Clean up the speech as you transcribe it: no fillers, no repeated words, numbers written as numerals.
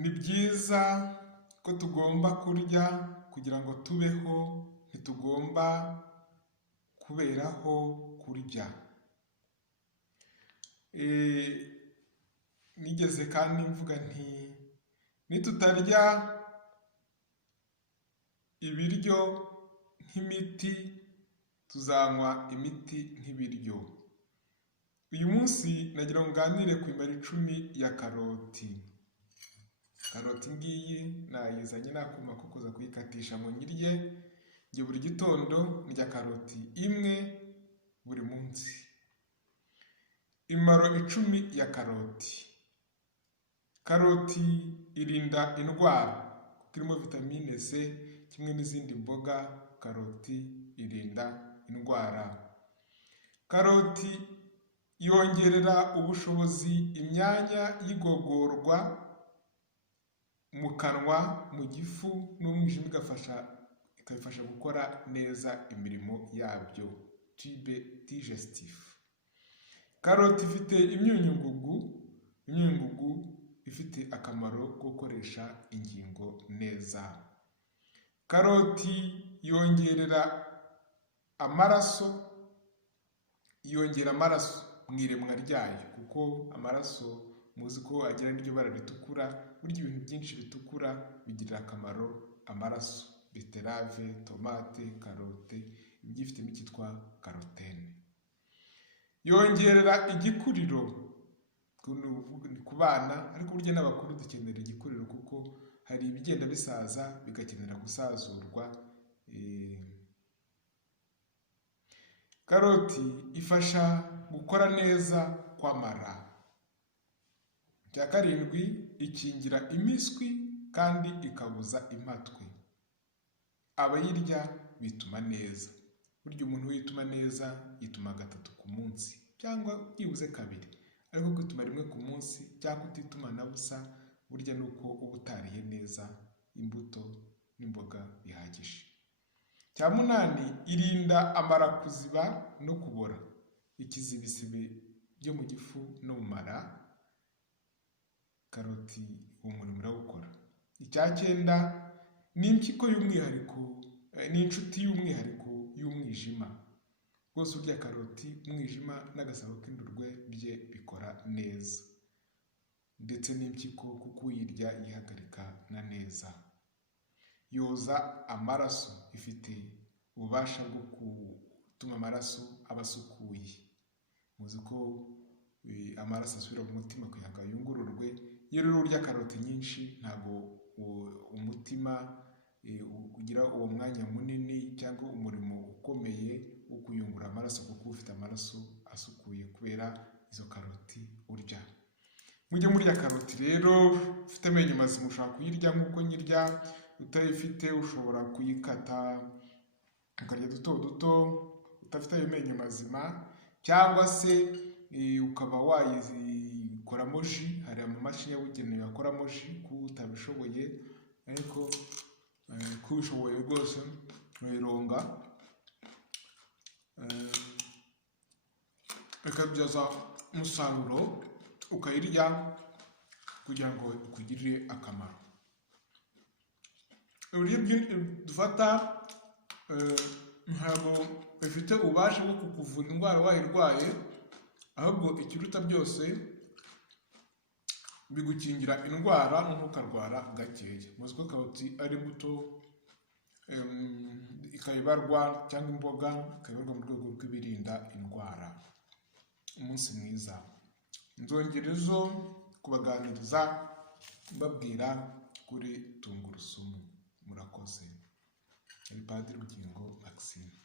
Ni byiza ko tugomba kurya kugira ngo tubeho, ntitugomba kuberaho kurya. Nigeze kandi mvuga nti nitutarya ibiryo nk'imiti, tuzanywa imiti nk'ibiryo. Uyu munsi nagira ngo nganire ku mibare 10 ya karoti. Karoti ngiyi nayizanye nakuma ko kuza kuyikatisha ngo nyirye. Njye buri gitondo ndya karoti imwe buri munsi. Imaro 10 ya karoti. Karoti irinda indwara kuko irimo vitamine C kimwe n'izindi mboga. Karoti irinda indwara. Karoti yongerera ubushobozi imyanya y'igogorwa mu kanwa, mu gifu n'umwijima, ikabifasha gukora neza imirimo yabyo, tube digestif. Karoti ifite imyunyungugu ifite akamaro ko gukoresha ingingo neza. Karoti yongera amaraso mu iremwa ryayo, kuko amaraso muzi ko agira n'iryo bara ritukura. Burya ibintu byinshi bitukura bigirira akamaro amaraso. Beterave, tomate, karote ibyifitemo icyitwa karotene. Yongerera igikuriro ku bana, ariko burya n'abakuru dukenera igikuriro kuko hari ibigenda bisaza bigakenera gusazurwa. Karoti ifasha gukora neza kw'amara. Cya karindwi, ikingira impiswi kandi ikabuza impatwe. Abayirya bituma neza. Burya umuntu wituma neza yituma 3 ku munsi cyangwa byibuze 2, ariko kwituma 1 ku munsi cyangwa kutituma na busa burya nuko uba utariye neza imbuto n'imboga bihagije. Cya 8, irinda amara kuziba no kubora. Ikizibisibe byo mu gifu no mu mara, karoti uwo murimo irawukora. Icya 9, ni impyiko y'umwihariko, ni inshuti y'umwihariko y'umwijima. Rwose urya karoti, umwijima n'agasabo k'indurwe bye bikora neza, ndetse n'impyiko kuko uyirya yihagarika na neza. Yoza amaraso, ifite ububasha bwo gutuma amaraso aba asukuye. Muzi ko amaraso asubira mu mutima kugira ngo ayungururwe. Iyo rero urya karoti nyinshi ntabwo umutima ugira uwo mwanya munini cyangwa umurimo ukomeye wo kuyungura amaraso, kuko ufite amaraso asukuye kubera izo karoti urya. Mujye murya karoti rero. Ufite amenyo mazima ushobora kuyirya nk'uko nyirya, utayifite ushobora kuyikata ukarya duto duto udafite ayo menyo mazima, cyangwa se ukaba wayikoramo ji. Hari amamashini yabugenewe akoramo ji ku utabishoboye, ariko kubishoboye rwose urayironga ikabyaza umusaruro ukayirya kugira ngo ikugirire akamaro. Uburyo dufata ntabwo bifite ububasha bwo kukuvura indwara wayirwaye, ahubwo ikiruta byose bigukingira indwara ntukarwara gakeya. Muzi ko karoti ari imbuto ikayibarwa cyangwa imboga ikayibarwa mu rwego rw'ibirinda indwara. Umunsi mwiza. Nzongerezo kubaganiriza mbabwira kuri tungurusumu. Murakoze. Padiri Bugingo Maxime.